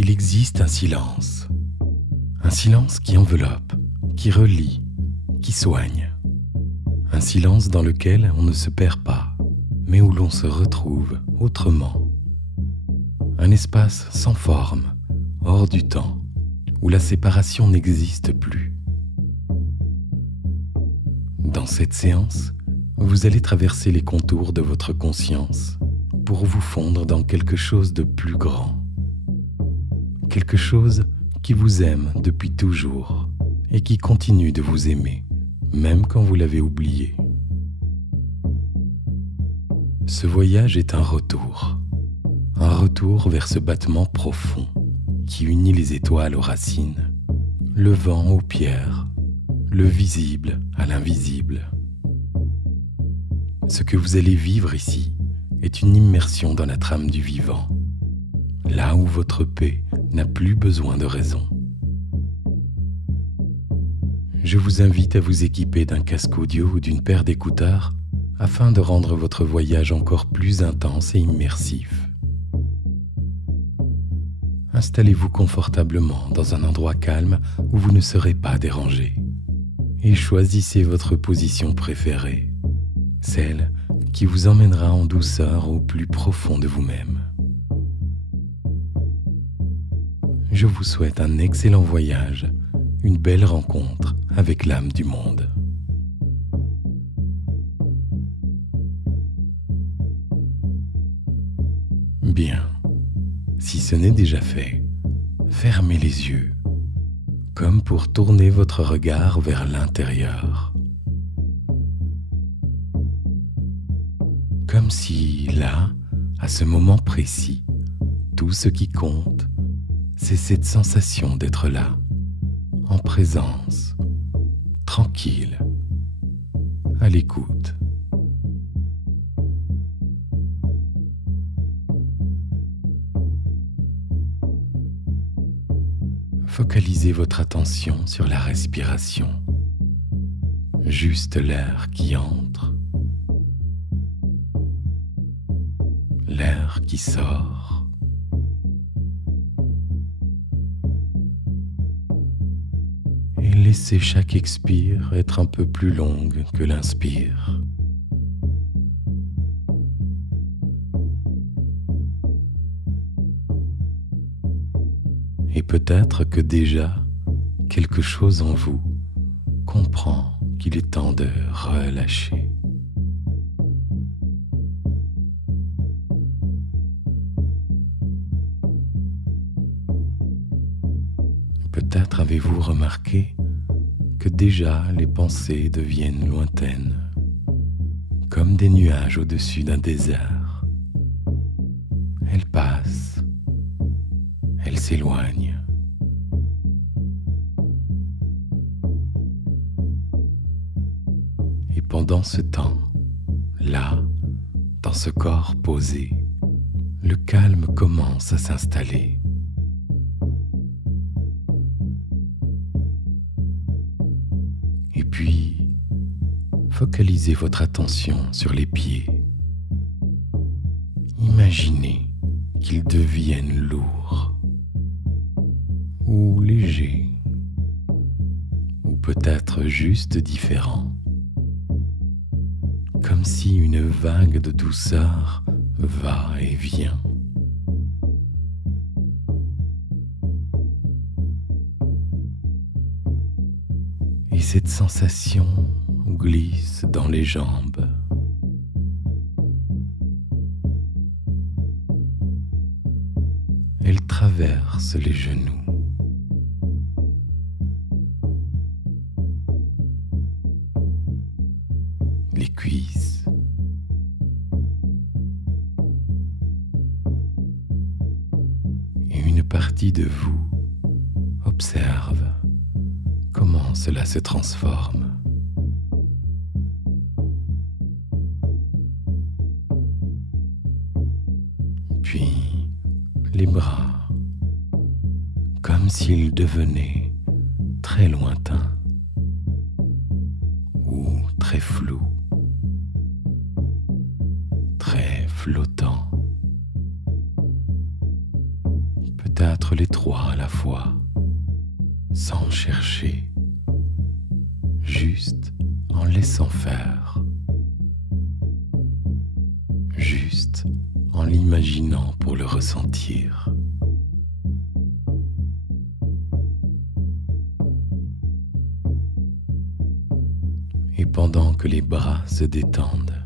il existe un silence qui enveloppe, qui relie, qui soigne. Un silence dans lequel on ne se perd pas, mais où l'on se retrouve autrement. Un espace sans forme, hors du temps, où la séparation n'existe plus. Dans cette séance, vous allez traverser les contours de votre conscience pour vous fondre dans quelque chose de plus grand. Quelque chose qui vous aime depuis toujours et qui continue de vous aimer, même quand vous l'avez oublié. Ce voyage est un retour vers ce battement profond qui unit les étoiles aux racines, le vent aux pierres, le visible à l'invisible. Ce que vous allez vivre ici est une immersion dans la trame du vivant, là où votre paix n'a plus besoin de raison. Je vous invite à vous équiper d'un casque audio ou d'une paire d'écouteurs afin de rendre votre voyage encore plus intense et immersif. Installez-vous confortablement dans un endroit calme où vous ne serez pas dérangé et choisissez votre position préférée, celle qui vous emmènera en douceur au plus profond de vous-même. Je vous souhaite un excellent voyage, une belle rencontre avec l'âme du monde. Bien, si ce n'est déjà fait, fermez les yeux, comme pour tourner votre regard vers l'intérieur. Comme si, là, à ce moment précis, tout ce qui compte, c'est cette sensation d'être là, en présence, tranquille, à l'écoute. Focalisez votre attention sur la respiration, juste l'air qui entre, l'air qui sort. Et laissez chaque expire être un peu plus longue que l'inspire. Et peut-être que déjà, quelque chose en vous comprend qu'il est temps de relâcher. Peut-être avez-vous remarqué que déjà les pensées deviennent lointaines, comme des nuages au-dessus d'un désert. Elles passent, elles s'éloignent. Et pendant ce temps, là, dans ce corps posé, le calme commence à s'installer. Et puis, focalisez votre attention sur les pieds. Imaginez qu'ils deviennent lourds, ou légers, ou peut-être juste différents. Comme si une vague de douceur va et vient. Et cette sensation glisse dans les jambes. Elle traverse les genoux. Les cuisses. Et une partie de vous observe comment cela se transforme. Puis les bras, comme s'ils devenaient très lointains ou très flous, très flottants. peut-être les trois à la fois, sans chercher, juste en laissant faire, juste en l'imaginant pour le ressentir. Et pendant que les bras se détendent,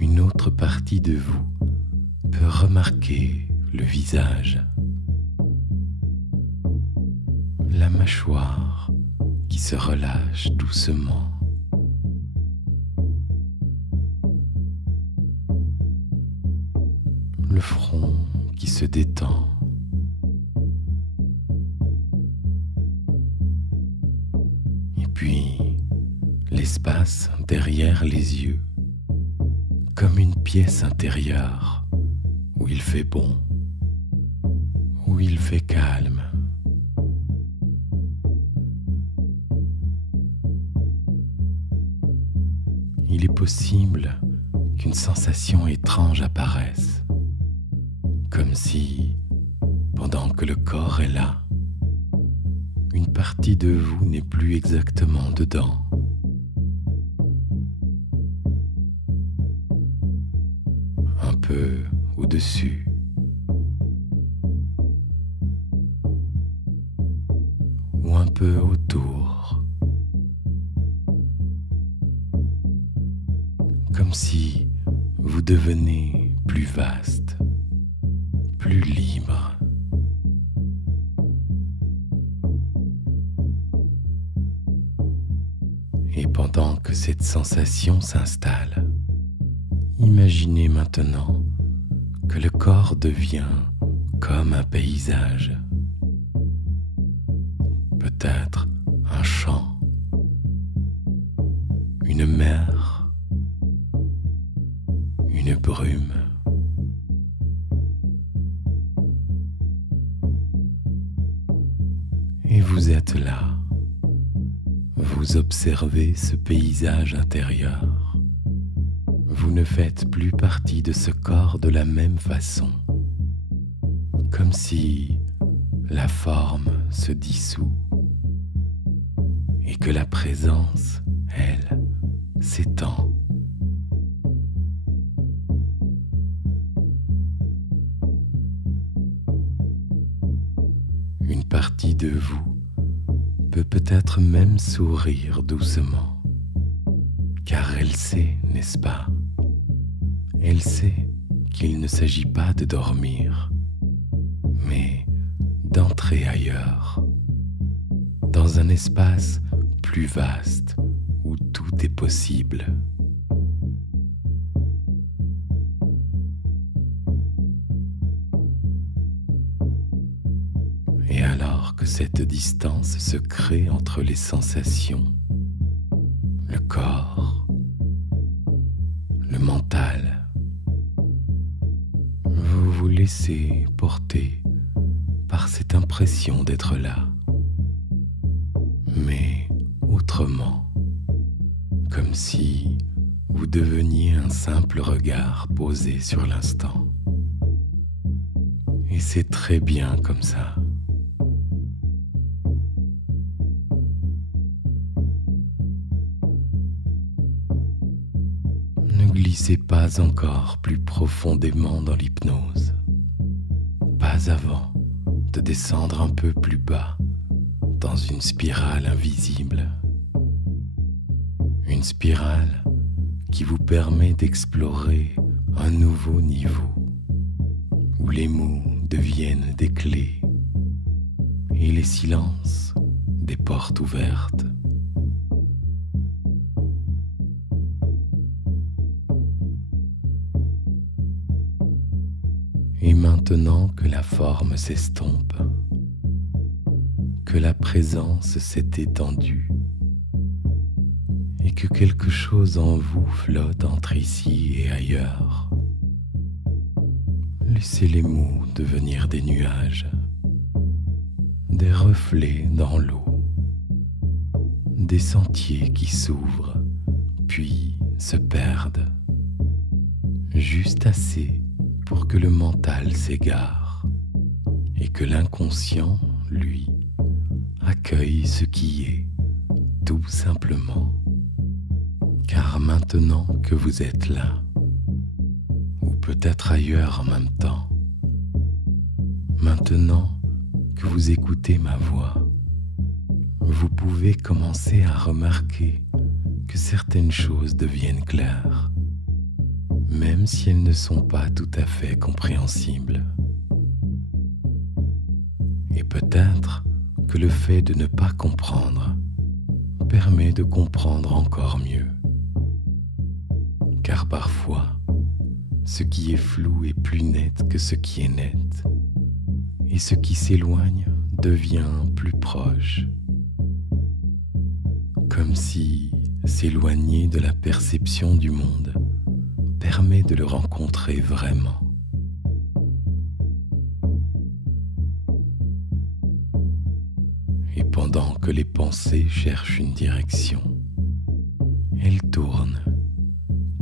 une autre partie de vous peut remarquer le visage, la mâchoire qui se relâche doucement, le front qui se détend, et puis l'espace derrière les yeux, comme une pièce intérieure où il fait bon, où il fait calme. Il est possible qu'une sensation étrange apparaisse, comme si, pendant que le corps est là, une partie de vous n'est plus exactement dedans. Un peu au-dessus, ou un peu autour, comme si vous devenez plus vaste, plus libre. Et pendant que cette sensation s'installe, imaginez maintenant que le corps devient comme un paysage, peut-être un champ, une mer, une brume. Et vous êtes là, vous observez ce paysage intérieur. Vous ne faites plus partie de ce corps de la même façon, comme si la forme se dissout et que la présence, elle, s'étend. Une partie de vous peut peut-être même sourire doucement, car elle sait, n'est-ce pas? Elle sait qu'il ne s'agit pas de dormir, mais d'entrer ailleurs, dans un espace plus vaste où tout est possible. Et alors que cette distance se crée entre les sensations, le corps, le mental, vous vous laissez porter par cette impression d'être là, mais autrement, comme si vous deveniez un simple regard posé sur l'instant. Et c'est très bien comme ça. Ne glissez pas encore plus profondément dans l'hypnose, pas avant de descendre un peu plus bas dans une spirale invisible. Une spirale qui vous permet d'explorer un nouveau niveau, où les mots deviennent des clés et les silences des portes ouvertes. Et maintenant que la forme s'estompe, que la présence s'est étendue et que quelque chose en vous flotte entre ici et ailleurs, laissez les mots devenir des nuages, des reflets dans l'eau, des sentiers qui s'ouvrent puis se perdent, juste assez pour que le mental s'égare et que l'inconscient, lui, accueille ce qui est, tout simplement. Car maintenant que vous êtes là, ou peut-être ailleurs en même temps, maintenant que vous écoutez ma voix, vous pouvez commencer à remarquer que certaines choses deviennent claires, même si elles ne sont pas tout à fait compréhensibles. Et peut-être que le fait de ne pas comprendre permet de comprendre encore mieux. Car parfois, ce qui est flou est plus net que ce qui est net, et ce qui s'éloigne devient plus proche. Comme si s'éloigner de la perception du monde permet de le rencontrer vraiment. Et pendant que les pensées cherchent une direction, elles tournent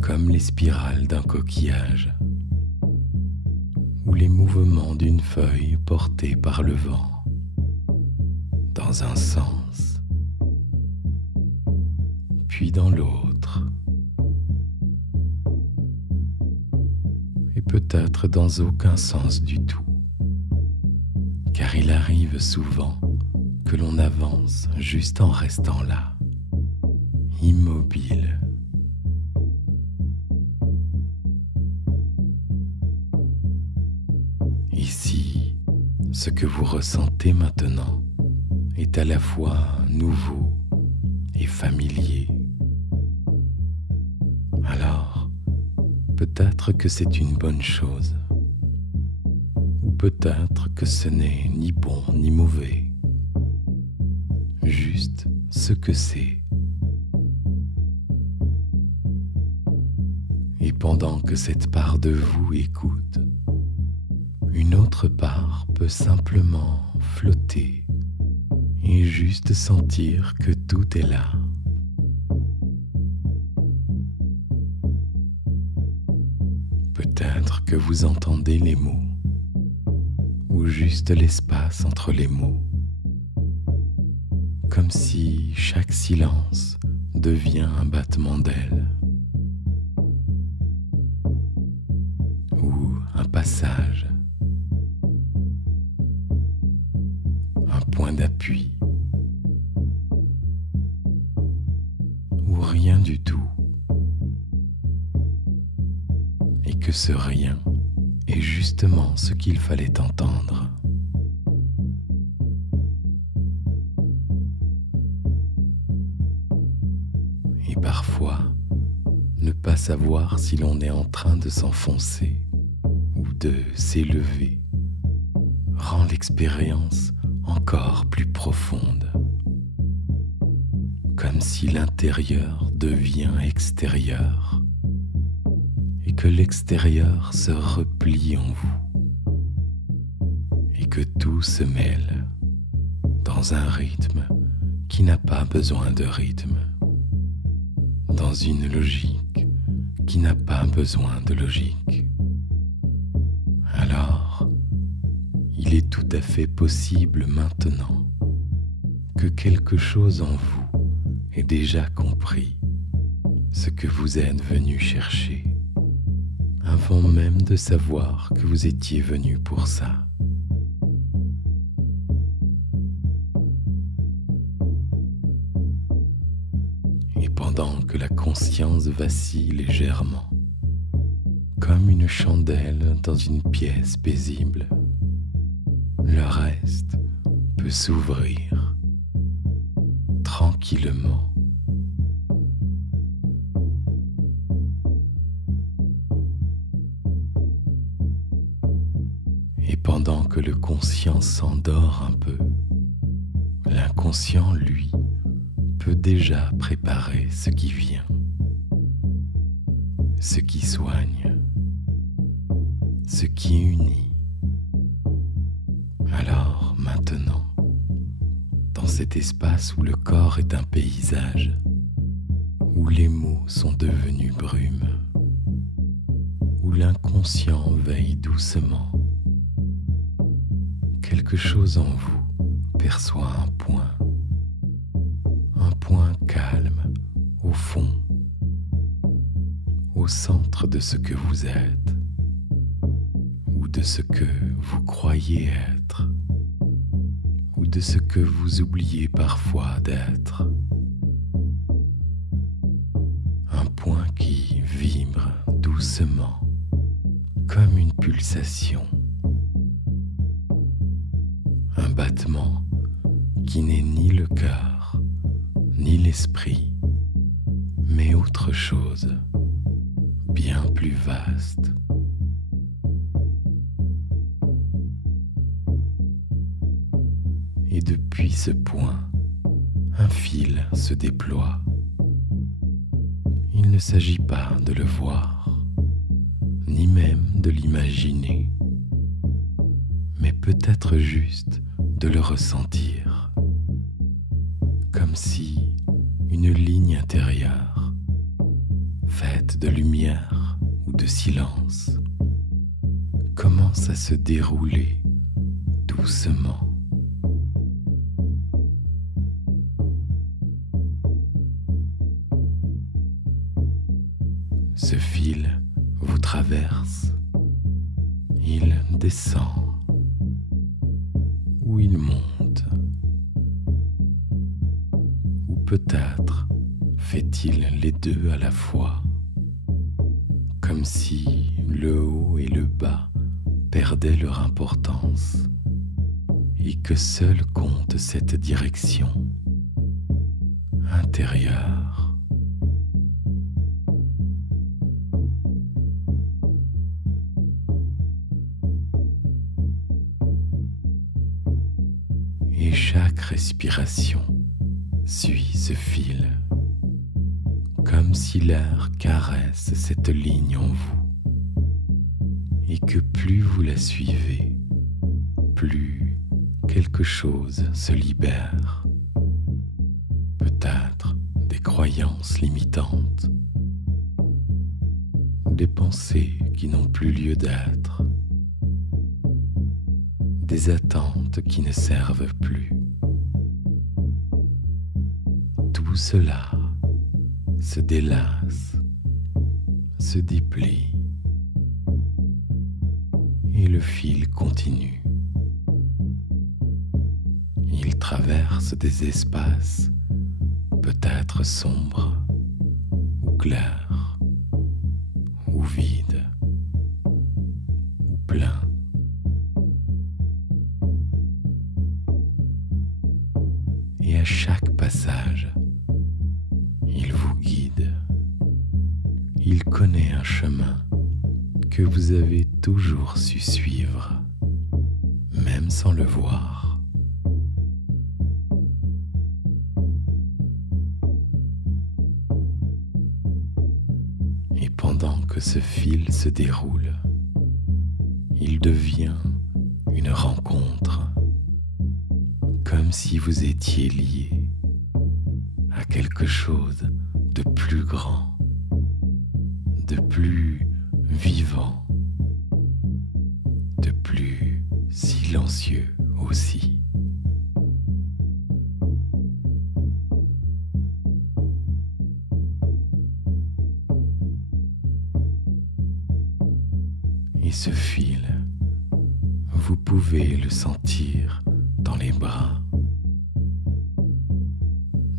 comme les spirales d'un coquillage ou les mouvements d'une feuille portée par le vent dans un sens, puis dans l'autre, et peut-être dans aucun sens du tout, car il arrive souvent que l'on avance juste en restant là, immobile. Ici, ce que vous ressentez maintenant est à la fois nouveau et familier. Alors, peut-être que c'est une bonne chose, ou peut-être que ce n'est ni bon ni mauvais, juste ce que c'est. Et pendant que cette part de vous écoute, une autre part peut simplement flotter et juste sentir que tout est là. Peut-être que vous entendez les mots, ou juste l'espace entre les mots, comme si chaque silence devient un battement d'ailes, ou un passage, un point d'appui, ou rien du tout, et que ce rien est justement ce qu'il fallait entendre. Et parfois, ne pas savoir si l'on est en train de s'enfoncer ou de s'élever rend l'expérience encore plus profonde, comme si l'intérieur devient extérieur et que l'extérieur se replie en vous et que tout se mêle dans un rythme qui n'a pas besoin de rythme, dans une logique qui n'a pas besoin de logique. Alors, il est tout à fait possible maintenant que quelque chose en vous ait déjà compris ce que vous êtes venu chercher, avant même de savoir que vous étiez venu pour ça. Et pendant que la conscience vacille légèrement, comme une chandelle dans une pièce paisible, le reste peut s'ouvrir tranquillement. Et pendant que le conscient s'endort un peu, l'inconscient, lui, peut déjà préparer ce qui vient, ce qui soigne, ce qui unit. Alors maintenant, dans cet espace où le corps est un paysage, où les mots sont devenus brume, où l'inconscient veille doucement, quelque chose en vous perçoit un point calme au fond, au centre de ce que vous êtes ou de ce que vous croyez être ou de ce que vous oubliez parfois d'être. Un point qui vibre doucement comme une pulsation. Un battement qui n'est ni le cœur, ni l'esprit, mais autre chose, bien plus vaste. Et depuis ce point, un fil se déploie. Il ne s'agit pas de le voir, ni même de l'imaginer, mais peut-être juste de le ressentir, comme si une ligne intérieure, faite de lumière ou de silence, commence à se dérouler doucement. Ce fil vous traverse, il descend ou il monte, ou peut-être fait-il les deux à la fois, comme si le haut et le bas perdaient leur importance et que seule compte cette direction intérieure. Et chaque respiration suit ce fil, comme si l'air caresse cette ligne en vous, et que plus vous la suivez, plus quelque chose se libère, peut-être des croyances limitantes, des pensées qui n'ont plus lieu d'être, des attentes qui ne servent plus. Tout cela se délasse, se déplie, et le fil continue. Il traverse des espaces peut-être sombres ou clairs ou vides ou pleins. Et à chaque passage, il vous guide. Il connaît un chemin que vous avez toujours su suivre, même sans le voir. Et pendant que ce fil se déroule, il devient une rencontre, comme si vous étiez lié à quelque chose de plus grand, de plus vivant, de plus silencieux aussi. Et ce fil, vous pouvez le sentir dans les bras,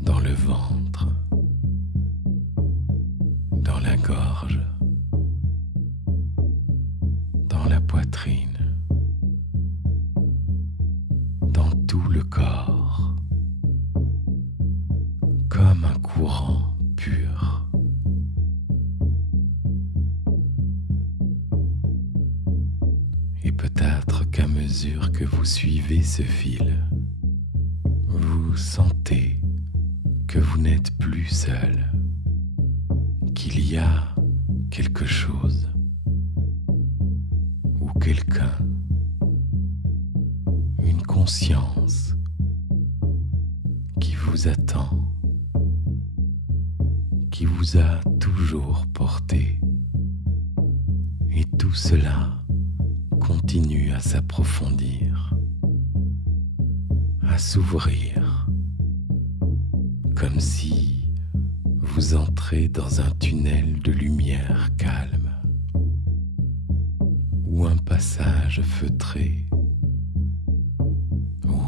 dans le ventre, dans la gorge, dans la poitrine, dans tout le corps, comme un courant pur. Et peut-être qu'à mesure que vous suivez ce fil, vous sentez que vous n'êtes plus seul, qu'il y a quelque chose ou quelqu'un, une conscience qui vous attend, qui vous a toujours porté. Et tout cela continue à s'approfondir à s'ouvrir, comme si vous entrez dans un tunnel de lumière calme ou un passage feutré ou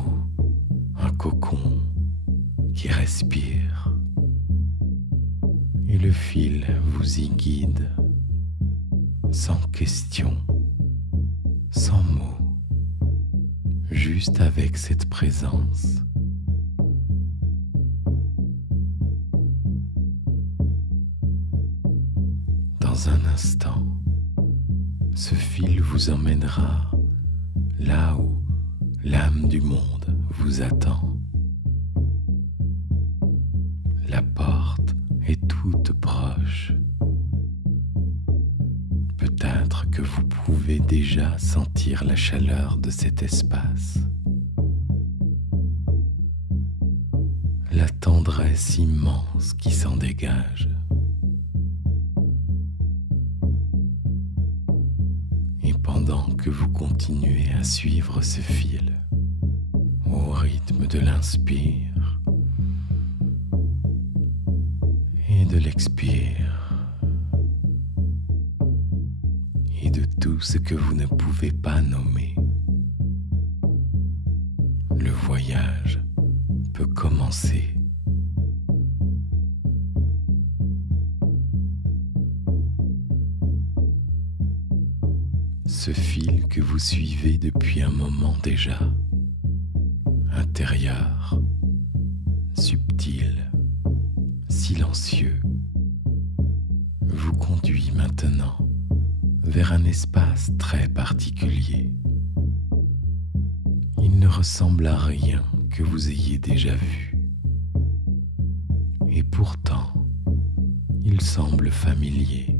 un cocon qui respire et le fil vous y guide sans question, sans mots, juste avec cette présence. Dans un instant, ce fil vous emmènera là où l'âme du monde vous attend. La porte est toute proche. Peut-être que vous pouvez déjà sentir la chaleur de cet espace, la tendresse immense qui s'en dégage. Et pendant que vous continuez à suivre ce fil au rythme de l'inspire et de l'expire, et de tout ce que vous ne pouvez pas nommer, le voyage peut commencer. Ce fil que vous suivez depuis un moment déjà, intérieur, subtil, silencieux, vous conduit maintenant vers un espace très particulier. Il ne ressemble à rien que vous ayez déjà vu. Et pourtant, il semble familier.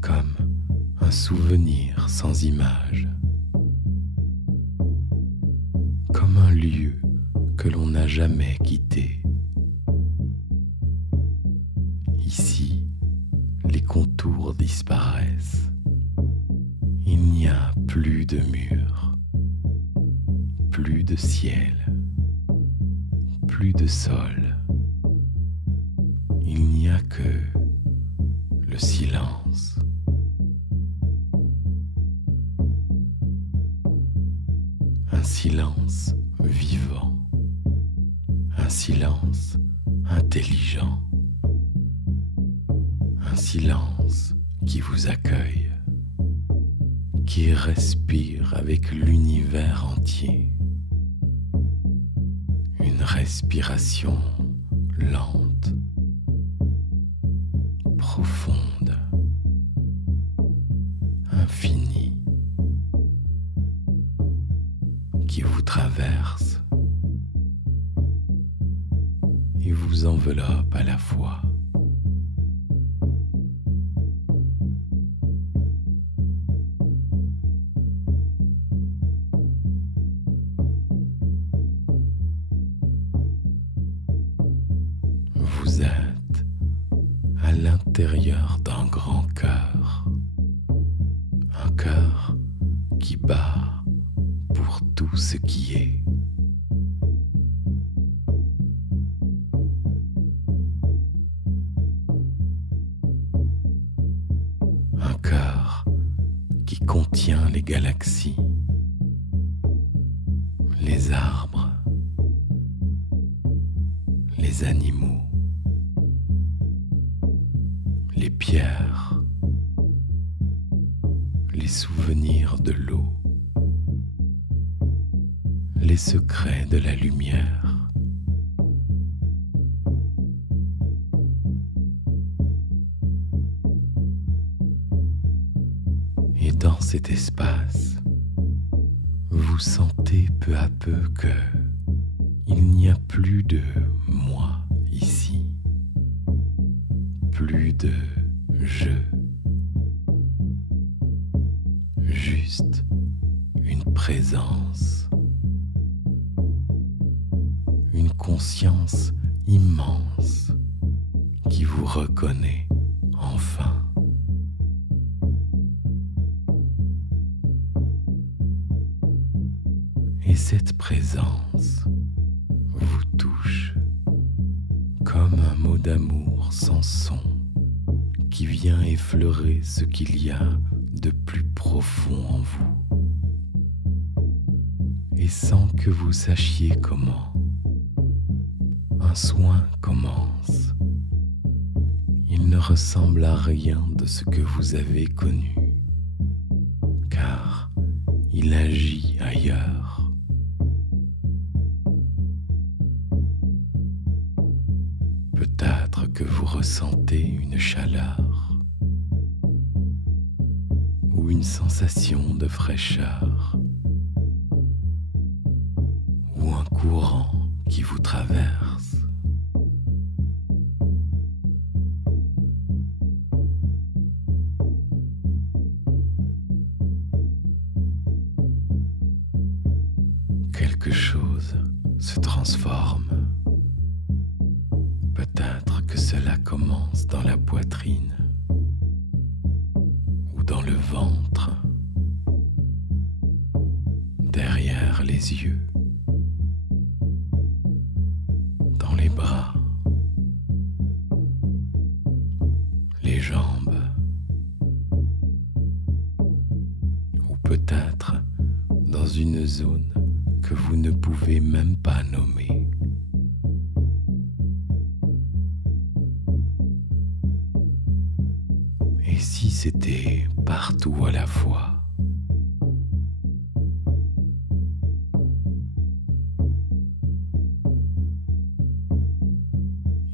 Comme un souvenir sans image. Comme un lieu que l'on n'a jamais quitté. Ici, les contours disparaissent. Il n'y a plus de murs, plus de ciel, plus de sol. Il n'y a que le silence. Un silence vivant, un silence intelligent. Un silence qui vous accueille, qui respire avec l'univers entier. Une respiration lente, profonde, infinie, qui vous traverse et vous enveloppe à la fois. Vous êtes à l'intérieur d'un grand cœur, un cœur qui bat pour tout ce qui est. Un cœur qui contient les galaxies, les arbres, les animaux, les pierres, les souvenirs de l'eau, les secrets de la lumière. Et dans cet espace, vous sentez peu à peu que il n'y a plus de moi ici, plus de je, juste une présence, une conscience immense qui vous reconnaît enfin. Et cette présence vous touche comme un mot d'amour sans son qui vient effleurer ce qu'il y a de plus profond en vous. Et sans que vous sachiez comment, un soin commence. Il ne ressemble à rien de ce que vous avez connu, car il agit ailleurs. Peut-être que vous ressentez une chaleur ou une sensation de fraîcheur ou un courant qui vous traverse. Quelque chose se transforme. Peut-être que cela commence dans la poitrine ou dans le ventre, derrière les yeux, dans les bras, les jambes, ou peut-être dans une zone que vous ne pouvez même pas nommer. Et si c'était partout à la fois?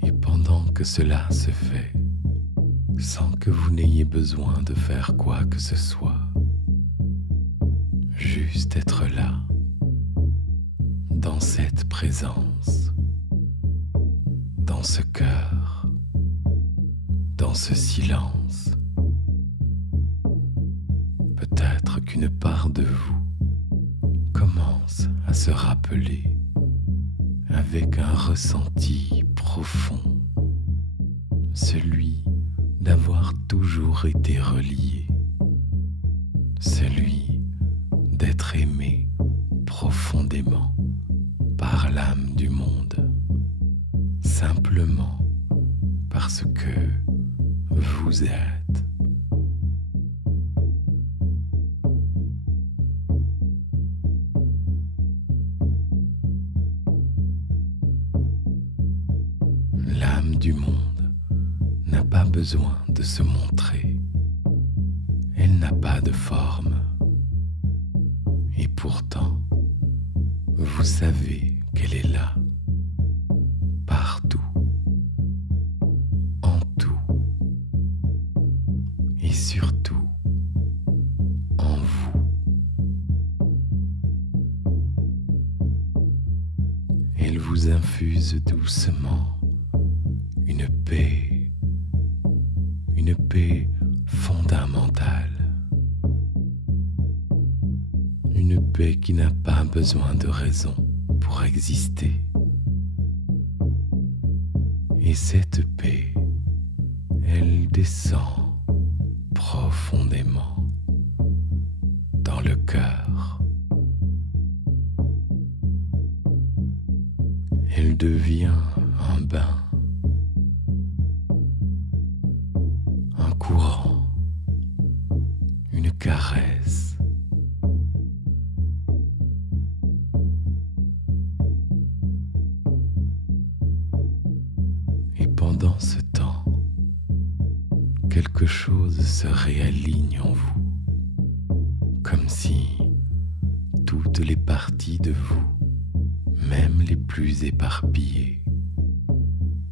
Et pendant que cela se fait, sans que vous n'ayez besoin de faire quoi que ce soit, juste être là, dans cette présence, dans ce cœur, dans ce silence. Peut-être qu'une part de vous commence à se rappeler avec un ressenti profond, celui d'avoir toujours été relié, celui d'être aimé profondément par l'âme du monde, simplement parce que vous êtes. L'âme du monde n'a pas besoin de se montrer. Elle n'a pas de forme. Et pourtant, vous savez qu'elle est là, partout, en tout, et surtout en vous. Elle vous infuse doucement une paix fondamentale, une paix qui n'a pas besoin de raison pour exister. Et cette paix, elle descend profondément dans le cœur. Elle devient un bain, un courant, une caresse. Et pendant ce temps, quelque chose se réaligne en vous, comme si toutes les parties de vous, même les plus éparpillées,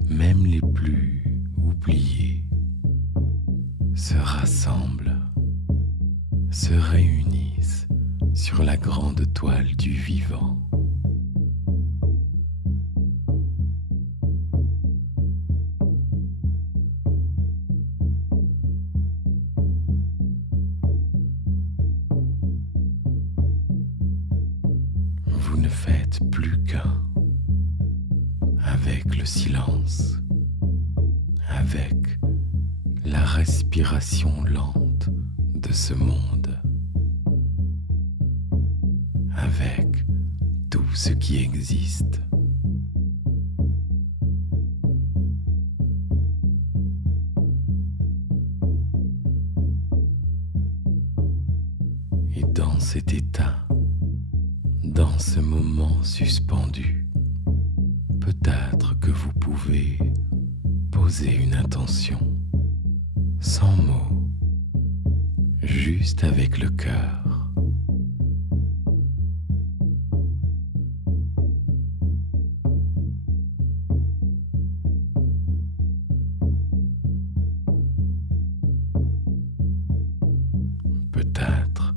même les plus oubliées, se rassemblent, se réunissent sur la grande toile du vivant. Vous ne faites plus qu'un avec le silence, avec la respiration lente de ce monde, avec ce qui existe. Et dans cet état, dans ce moment suspendu, peut-être que vous pouvez poser une intention, sans mots, juste avec le cœur. Peut-être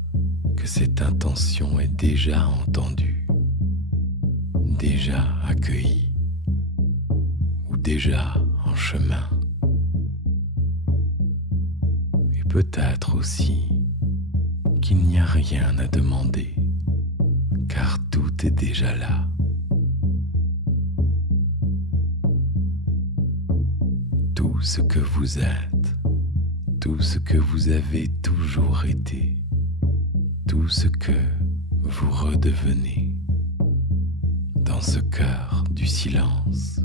que cette intention est déjà entendue, déjà accueillie ou déjà en chemin. Et peut-être aussi qu'il n'y a rien à demander, car tout est déjà là. Tout ce que vous êtes, tout ce que vous avez toujours été, tout ce que vous redevenez dans ce cœur du silence.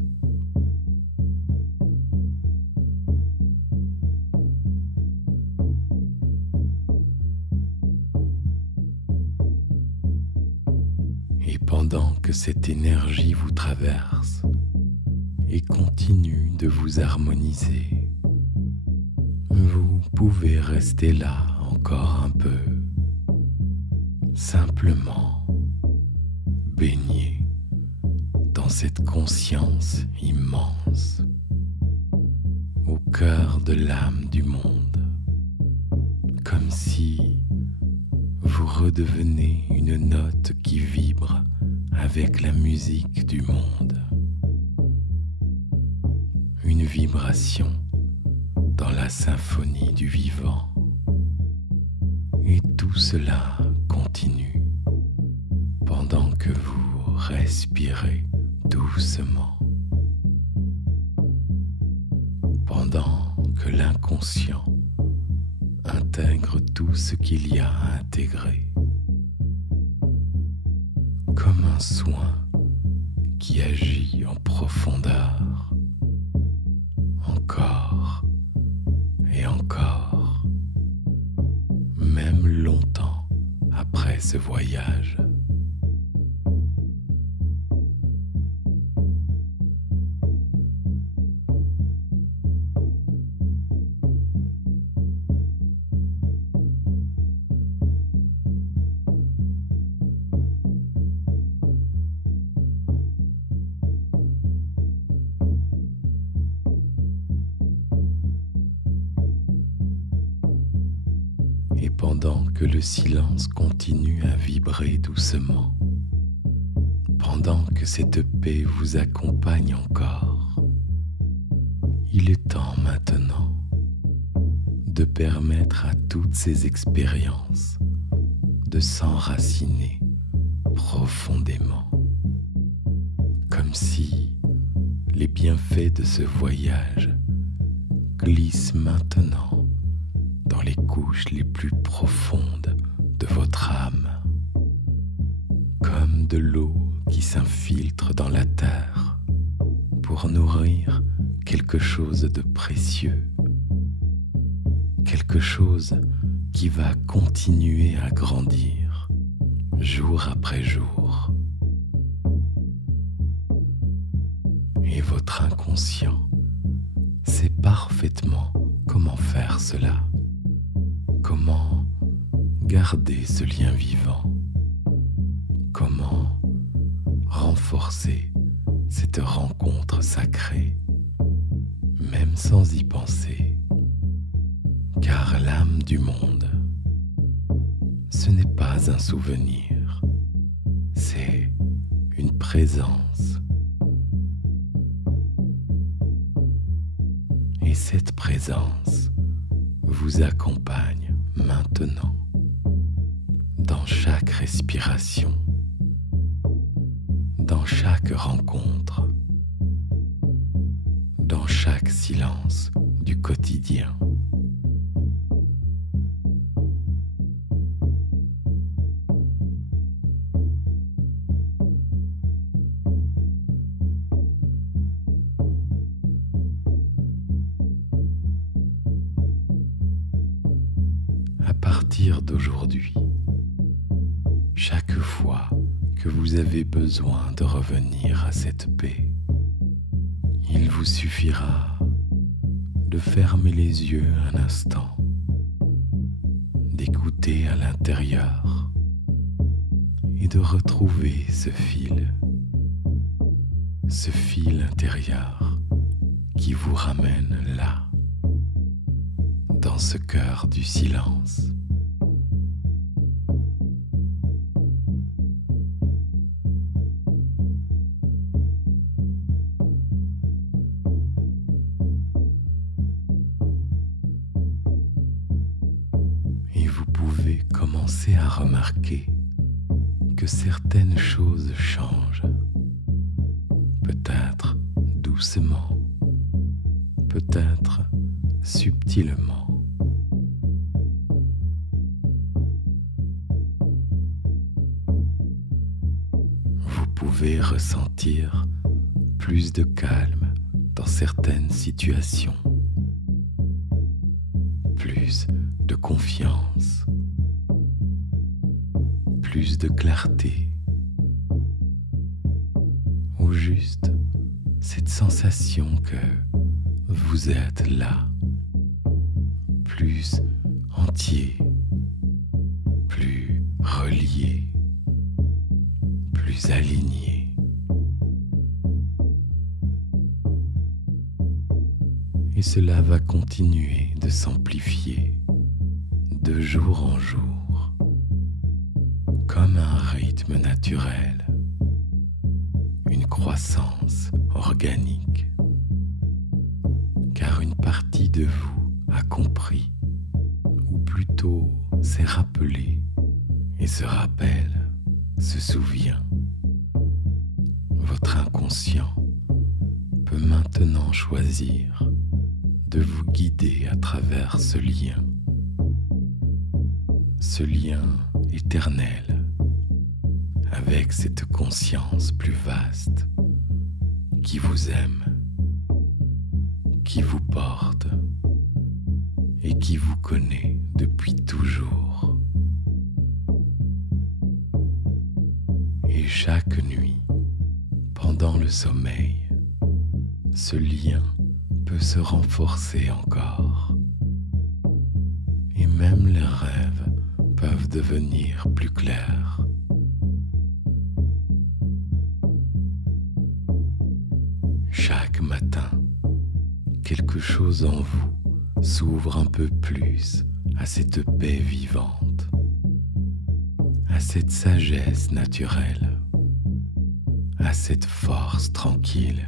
Et pendant que cette énergie vous traverse et continue de vous harmoniser, vous pouvez rester là encore un peu, simplement baigné dans cette conscience immense, au cœur de l'âme du monde, comme si vous redevenez une note qui vibre avec la musique du monde, une vibration dans la symphonie du vivant. Et tout cela continue pendant que vous respirez doucement, pendant que l'inconscient intègre tout ce qu'il y a à intégrer, comme un soin qui agit en profondeur, encore et encore, même longtemps après ce voyage. Et pendant que le silence continue à vibrer doucement, pendant que cette paix vous accompagne encore, il est temps maintenant de permettre à toutes ces expériences de s'enraciner profondément, comme si les bienfaits de ce voyage glissent maintenant dans les couches les plus profondes de votre âme, comme de l'eau qui s'infiltre dans la terre pour nourrir quelque chose de précieux, quelque chose qui va continuer à grandir jour après jour. Et votre inconscient sait parfaitement comment faire cela. Comment garder ce lien vivant? Comment renforcer cette rencontre sacrée, même sans y penser? Car l'âme du monde, ce n'est pas un souvenir, c'est une présence. Et cette présence vous accompagne maintenant dans chaque respiration, dans chaque rencontre, dans chaque silence du quotidien. partir d'aujourd'hui, chaque fois que vous avez besoin de revenir à cette paix, il vous suffira de fermer les yeux un instant, d'écouter à l'intérieur et de retrouver ce fil intérieur qui vous ramène là, dans ce cœur du silence. Et vous pouvez commencer à remarquer que certaines choses changent, peut-être doucement, peut-être subtilement. Vous pouvez ressentir plus de calme dans certaines situations, plus de confiance, plus de clarté, ou juste cette sensation que vous êtes là, plus entier, plus relié, plus aligné. Et cela va continuer de s'amplifier de jour en jour, comme un rythme naturel, une croissance organique, car une partie de vous a compris, ou plutôt s'est rappelé, et se rappelle, se souvient. Votre inconscient peut maintenant choisir de vous guider à travers ce lien éternel, avec cette conscience plus vaste qui vous aime, qui vous porte et qui vous connaît depuis toujours. Et chaque nuit, pendant le sommeil, ce lien peut se renforcer encore. Et même les rêves peuvent devenir plus clairs. Chaque matin, quelque chose en vous s'ouvre un peu plus à cette paix vivante, à cette sagesse naturelle, à cette force tranquille.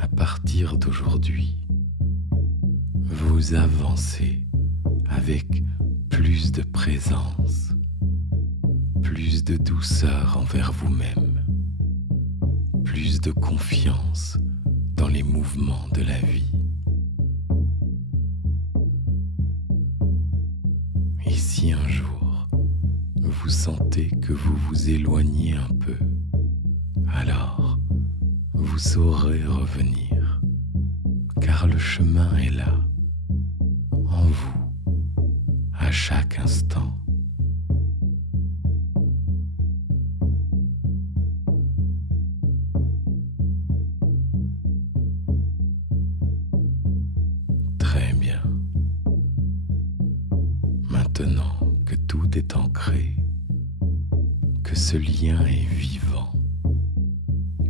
À partir d'aujourd'hui, vous avancez avec plus de présence, plus de douceur envers vous-même, plus de confiance dans les mouvements de la vie. Et si un jour, vous sentez que vous vous éloignez un peu, alors vous saurez revenir, car le chemin est là, en vous, à chaque instant. Très bien. Maintenant que tout est ancré, que ce lien est vivant,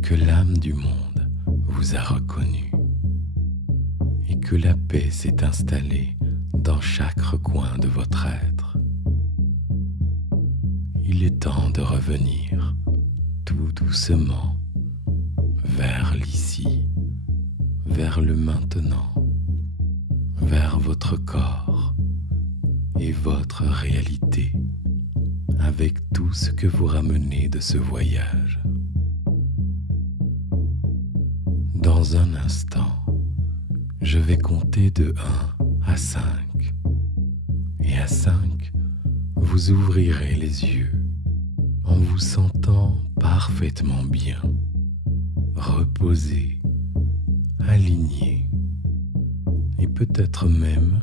que l'âme du monde vous a reconnu et que la paix s'est installée dans chaque recoin de votre être, il est temps de revenir tout doucement vers l'ici, vers le maintenant, vers votre corps et votre réalité, avec tout ce que vous ramenez de ce voyage. Dans un instant, je vais compter de 1 à 5. Et à 5, vous ouvrirez les yeux en vous sentant parfaitement bien, reposé, aligné et peut-être même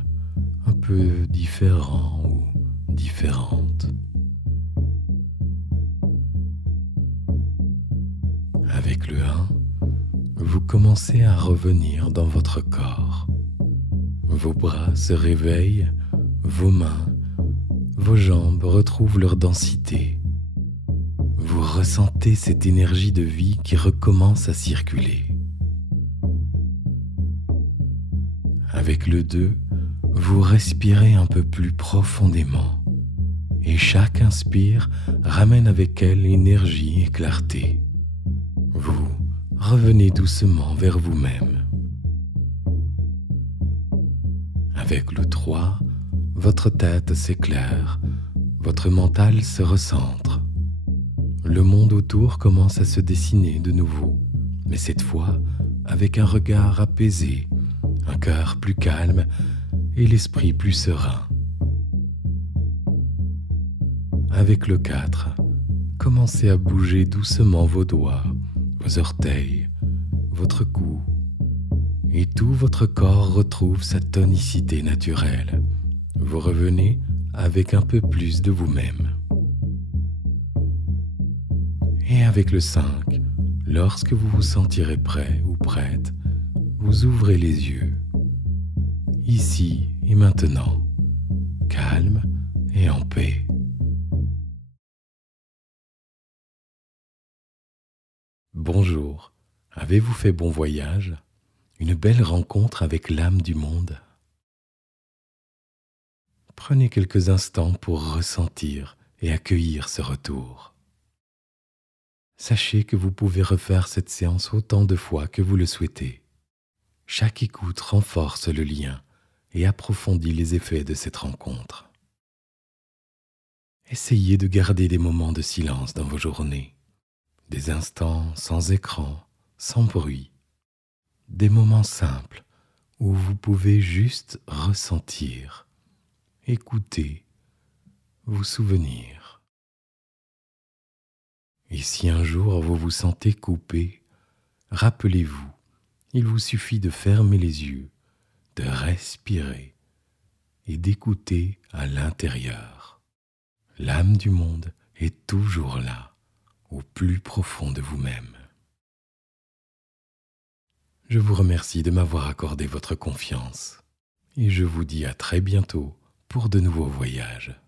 un peu différent ou différente. Avec le 1, vous commencez à revenir dans votre corps. Vos bras se réveillent, vos mains, vos jambes retrouvent leur densité. Vous ressentez cette énergie de vie qui recommence à circuler. Avec le 2, vous respirez un peu plus profondément et chaque inspire ramène avec elle énergie et clarté. Vous revenez doucement vers vous-même. Avec le 3, votre tête s'éclaire, votre mental se recentre. Le monde autour commence à se dessiner de nouveau, mais cette fois avec un regard apaisé, un cœur plus calme et l'esprit plus serein. Avec le 4, commencez à bouger doucement vos doigts, vos orteils, votre cou, et tout votre corps retrouve sa tonicité naturelle. Vous revenez avec un peu plus de vous-même. Et avec le 5, lorsque vous vous sentirez prêt ou prête, vous ouvrez les yeux. Ici et maintenant, calme et en paix. Bonjour, avez-vous fait bon voyage? Une belle rencontre avec l'âme du monde? Prenez quelques instants pour ressentir et accueillir ce retour. Sachez que vous pouvez refaire cette séance autant de fois que vous le souhaitez. Chaque écoute renforce le lien et approfondit les effets de cette rencontre. Essayez de garder des moments de silence dans vos journées, des instants sans écran, sans bruit, des moments simples où vous pouvez juste ressentir, écouter, vous souvenir. Et si un jour vous vous sentez coupé, rappelez-vous, il vous suffit de fermer les yeux, de respirer et d'écouter à l'intérieur. L'âme du monde est toujours là, au plus profond de vous-même. Je vous remercie de m'avoir accordé votre confiance et je vous dis à très bientôt pour de nouveaux voyages.